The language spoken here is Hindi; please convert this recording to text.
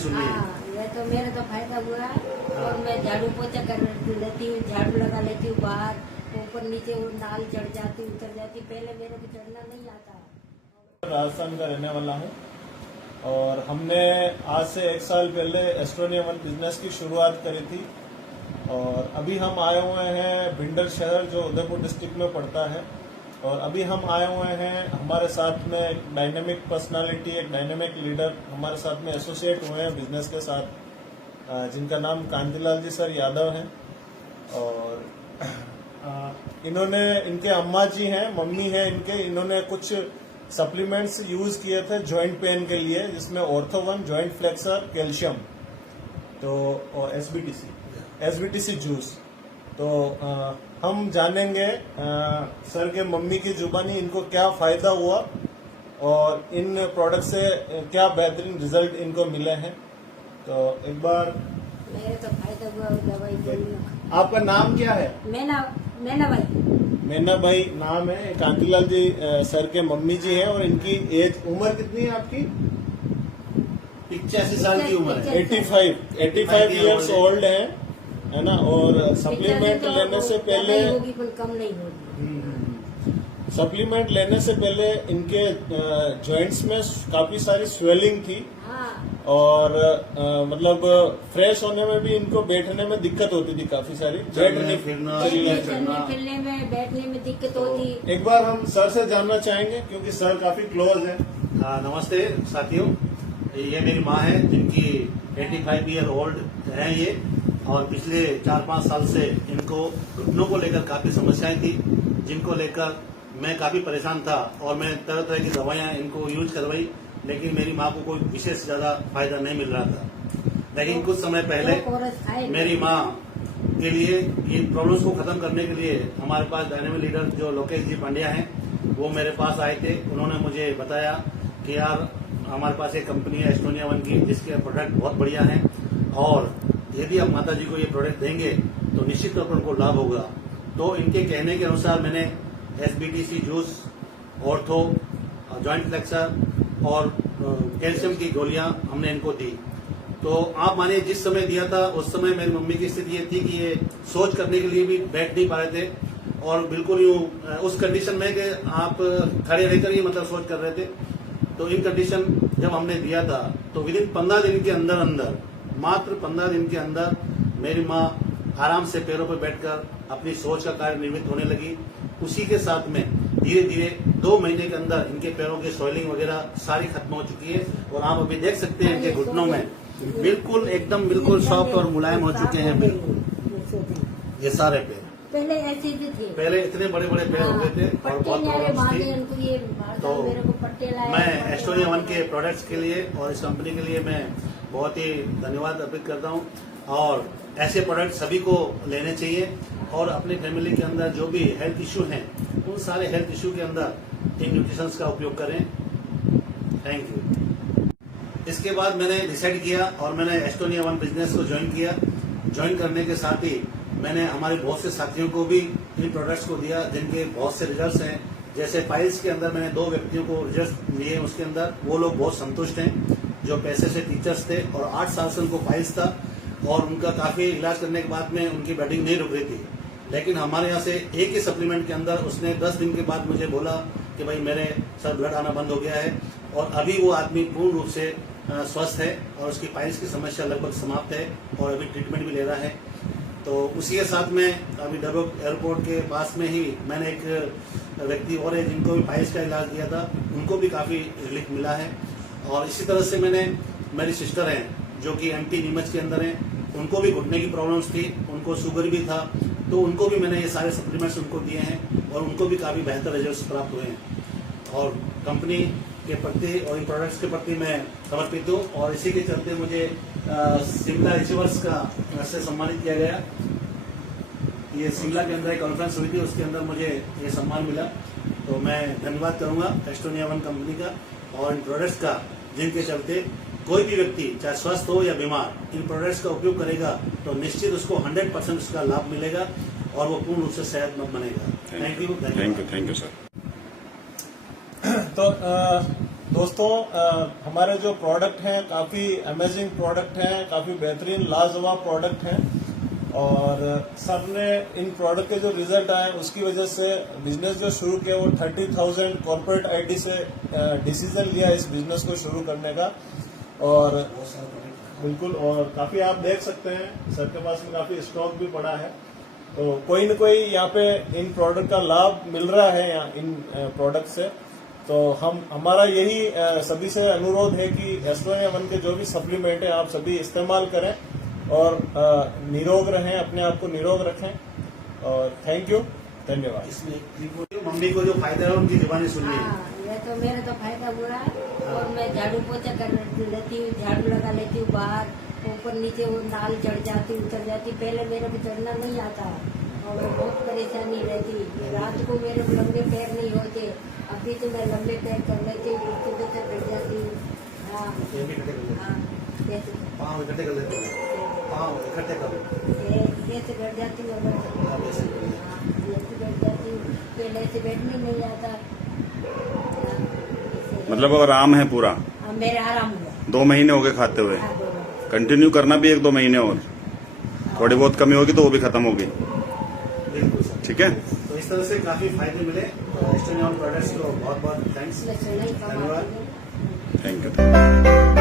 सुननी है। ये तो मेरा तो फायदा हुआ। और मैं झाड़ू पोछा कर लेती हूँ, झाड़ू लगा लेती हूँ बाहर, ऊपर नीचे वो नाल चढ़ जाती उतर जाती। पहले मेरे को चढ़ना नहीं आता। राजस्थान का रहने वाला हूँ और हमने आज से 1 साल पहले एस्टोनिया वन बिजनेस की शुरुआत करी थी और अभी हम आए हुए हैं भिंडर शहर जो उदयपुर डिस्ट्रिक्ट में पड़ता है। और अभी हम आए हुए हैं, हमारे साथ में एक डायनेमिक पर्सनालिटी, एक डायनेमिक लीडर हमारे साथ में एसोसिएट हुए हैं बिजनेस के साथ, जिनका नाम कांतिलाल जी सर यादव हैं। और इन्होंने, इनके अम्मा जी हैं, मम्मी हैं इनके, इन्होंने कुछ सप्लीमेंट्स यूज किए थे जॉइंट पेन के लिए, जिसमें ऑर्थोवन, जॉइंट फ्लेक्सर, कैल्शियम तो और एसबीटीसी जूस। तो हम जानेंगे सर के मम्मी की जुबानी इनको क्या फायदा हुआ और इन प्रोडक्ट से क्या बेहतरीन रिजल्ट इनको मिले हैं। तो एक बार मेरे तो फायदा हुआ दवाई देने। आपका नाम क्या है? मैना भाई नाम है। कांतिलाल जी सर के मम्मी जी हैं और इनकी एज, उम्र कितनी है आपकी? 85 साल की उम्र है। 85 ईयर्स ओल्ड है ना। और सप्लीमेंट लेने से पहले होगी पर कम नहीं होगी। सप्लीमेंट लेने से पहले इनके जॉइंट्स में काफी सारी स्वेलिंग थी और मतलब फ्रेश होने में भी इनको बैठने में दिक्कत होती थी काफी सारी, चलने फिरने में बैठने में दिक्कत होती। एक बार हम सर से जानना चाहेंगे क्योंकि सर काफी क्लोज है। नमस्ते साथियों, ये मेरी माँ है जिनकी 85 ईयर ओल्ड है ये, और पिछले 4-5 साल से इनको घुटनों को लेकर काफी समस्याएं थी, जिनको लेकर मैं काफी परेशान था और मैं तरह तरह की दवाइयां इनको यूज करवाई, लेकिन मेरी माँ को कोई विशेष ज्यादा फायदा नहीं मिल रहा था। लेकिन कुछ समय पहले मेरी माँ के लिए इन प्रॉब्लम्स को खत्म करने के लिए हमारे पास डायनेमिक लीडर जो लोकेश जी पांड्या हैं, वो मेरे पास आए थे। उन्होंने मुझे बताया कि यार हमारे पास एक कंपनी है एस्टोनिया वन की, जिसके प्रोडक्ट बहुत बढ़िया हैं और यदि आप माता जी को ये प्रोडक्ट देंगे तो निश्चित तौर पर उनको लाभ होगा। तो इनके कहने के अनुसार मैंने एसबीटीसी जूस, ऑर्थो, जॉइंट फ्लेक्सर और कैल्शियम की गोलियां हमने इनको दी। तो आप मानिए जिस समय दिया था उस समय मेरी मम्मी की स्थिति ये थी कि ये सोच करने के लिए भी बैठ नहीं पा रहे थे और बिल्कुल यूं उस कंडीशन में कि आप खड़े रहकर ही मतलब सोच कर रहे थे। तो इन कंडीशन जब हमने दिया था तो विदिन 15 दिन के अंदर मात्र 15 दिन के अंदर मेरी माँ आराम से पैरों पर बैठकर अपनी सोच का कार्य निर्मित होने लगी। उसी के साथ में धीरे धीरे 2 महीने के अंदर इनके पैरों की स्वेलिंग वगैरह सारी खत्म हो चुकी है और आप अभी देख सकते हैं इनके घुटनों में बिल्कुल एकदम बिल्कुल सॉफ्ट और मुलायम हो चुके हैं। बिल्कुल ये सारे पैर पहले ऐसे थे, पहले इतने बड़े बड़े पैर हो गए थे और बहुत प्रॉब्लम्स थी। तो मैं एस्टोनिया वन के प्रोडक्ट्स के लिए और इस कंपनी के लिए मैं बहुत ही धन्यवाद अर्पित करता हूं और ऐसे प्रोडक्ट सभी को लेने चाहिए और अपने फैमिली के अंदर जो भी हेल्थ इश्यू हैं उन सारे हेल्थ इश्यू के अंदर इन न्यूट्रिशंस का उपयोग करें। Thank you. इसके बाद मैंने डिसाइड किया और मैंने एस्टोनिया वन बिजनेस को ज्वाइन किया। ज्वाइन करने के साथ ही मैंने हमारे बहुत से साथियों को भी इन प्रोडक्ट्स को दिया जिनके बहुत से रिजल्ट्स हैं। जैसे पाइल्स के अंदर मैंने 2 व्यक्तियों को रिजल्ट दिए, उसके अंदर वो लोग बहुत संतुष्ट हैं जो पैसे से टीचर्स थे और 8 साल से उनको पाइल्स था और उनका काफी इलाज करने के बाद में उनकी ब्लीडिंग नहीं रुक रही थी। लेकिन हमारे यहाँ से एक ही सप्लीमेंट के अंदर उसने 10 दिन के बाद मुझे बोला कि भाई मेरे सर ब्लड आना बंद हो गया है और अभी वो आदमी पूर्ण रूप से स्वस्थ है और उसकी पाइल्स की समस्या लगभग समाप्त है और अभी ट्रीटमेंट भी ले रहा है। तो उसी के साथ में अभी डबोक एयरपोर्ट के पास में ही मैंने एक व्यक्ति और है जिनको भी पाइल्स का इलाज दिया था, उनको भी काफी रिलीफ मिला है। और इसी तरह से मैंने, मेरी सिस्टर हैं जो कि एमपी नीमच के अंदर हैं, उनको भी घुटने की प्रॉब्लम्स थी, उनको शुगर भी था, तो उनको भी मैंने ये सारे सप्लीमेंट्स उनको दिए हैं और उनको भी काफी बेहतर रिजल्ट्स प्राप्त हुए हैं। और कंपनी के प्रति और इन प्रोडक्ट्स के प्रति मैं समर्पित हूँ और इसी के चलते मुझे शिमला अचीवर्स का से सम्मानित किया गया। ये शिमला के अंदर एक कॉन्फ्रेंस हुई थी, उसके अंदर मुझे ये सम्मान मिला। तो मैं धन्यवाद करूंगा एस्टोनिया वन कंपनी का और इन प्रोडक्ट्स का, जिनके चलते कोई भी व्यक्ति चाहे स्वस्थ हो या बीमार इन प्रोडक्ट्स का उपयोग करेगा तो निश्चित उसको 100% उसका लाभ मिलेगा और वो पूर्ण रूप से सेहतमंद बनेगा। Thank you sir. तो दोस्तों हमारे जो प्रोडक्ट हैं काफी अमेजिंग प्रोडक्ट हैं, काफी बेहतरीन लाजवाब प्रोडक्ट हैं और सर ने इन प्रोडक्ट के जो रिजल्ट आए उसकी वजह से बिजनेस जो शुरू किया वो 30,000 कॉर्पोरेट आईडी से डिसीजन लिया इस बिजनेस को शुरू करने का। और बिल्कुल, और काफी आप देख सकते हैं सर के पास में काफी स्टॉक भी पड़ा है, तो कोई न कोई यहाँ पे इन प्रोडक्ट का लाभ मिल रहा है यहाँ इन प्रोडक्ट से। तो हमारा यही सभी से अनुरोध है कि एस्टोनिया वन के जो भी सप्लीमेंट है आप सभी इस्तेमाल करें और निरोग रहें, अपने आप को निरोग रखें। और थैंक यू, धन्यवाद। इसमें मम्मी को जो फायदा है उनकी जुबानी सुननी है। हाँ, ये तो मेरा तो फायदा हुआ और मैं झाड़ू पोछा कर लेती हूँ, झाड़ू लगा लेती हूँ बाहर, ऊपर नीचे वो नाल चढ़ जाती उतर जाती। पहले मेरे को चढ़ना नहीं आता और बहुत परेशानी रहती, रात को मेरे को लंबे पैर नहीं होते, अभी तो मैं लंबे पैर कर लेती हूँ, सुबह तक बैठ जाती हूँ। हाँ ये भी इकट्ठे कर लेते हैं। हाँ, जैसे पाँव इकट्ठे कर लेते हैं, पाँव इकट्ठे कर लो। जैसे बैठ जाती हूँ अगर आप ऐसे कर लेते हैं। हाँ, जैसे बैठ जाती हूँ, पहले से बैठने नहीं आता। हाँ, ऐसे। मतलब अब आराम है पूरा? हाँ, मेरा आराम हुआ। 2 महीने हो गए खाते हुए। हाँ, दोनों। कंटिन्यू करना भी 1-2 महीने और, थोड़ी बहुत कमी होगी तो वो भी खत्म होगी। बिल्कुल सर, ठीक है। तो इस तरह से काफी फायदे मिले। तो एस्टोनिया वन प्रोडक्ट्स को बहुत बहुत थैंक्स, इसमें सुनाई कम आती धन्यवाद। है। Thank you.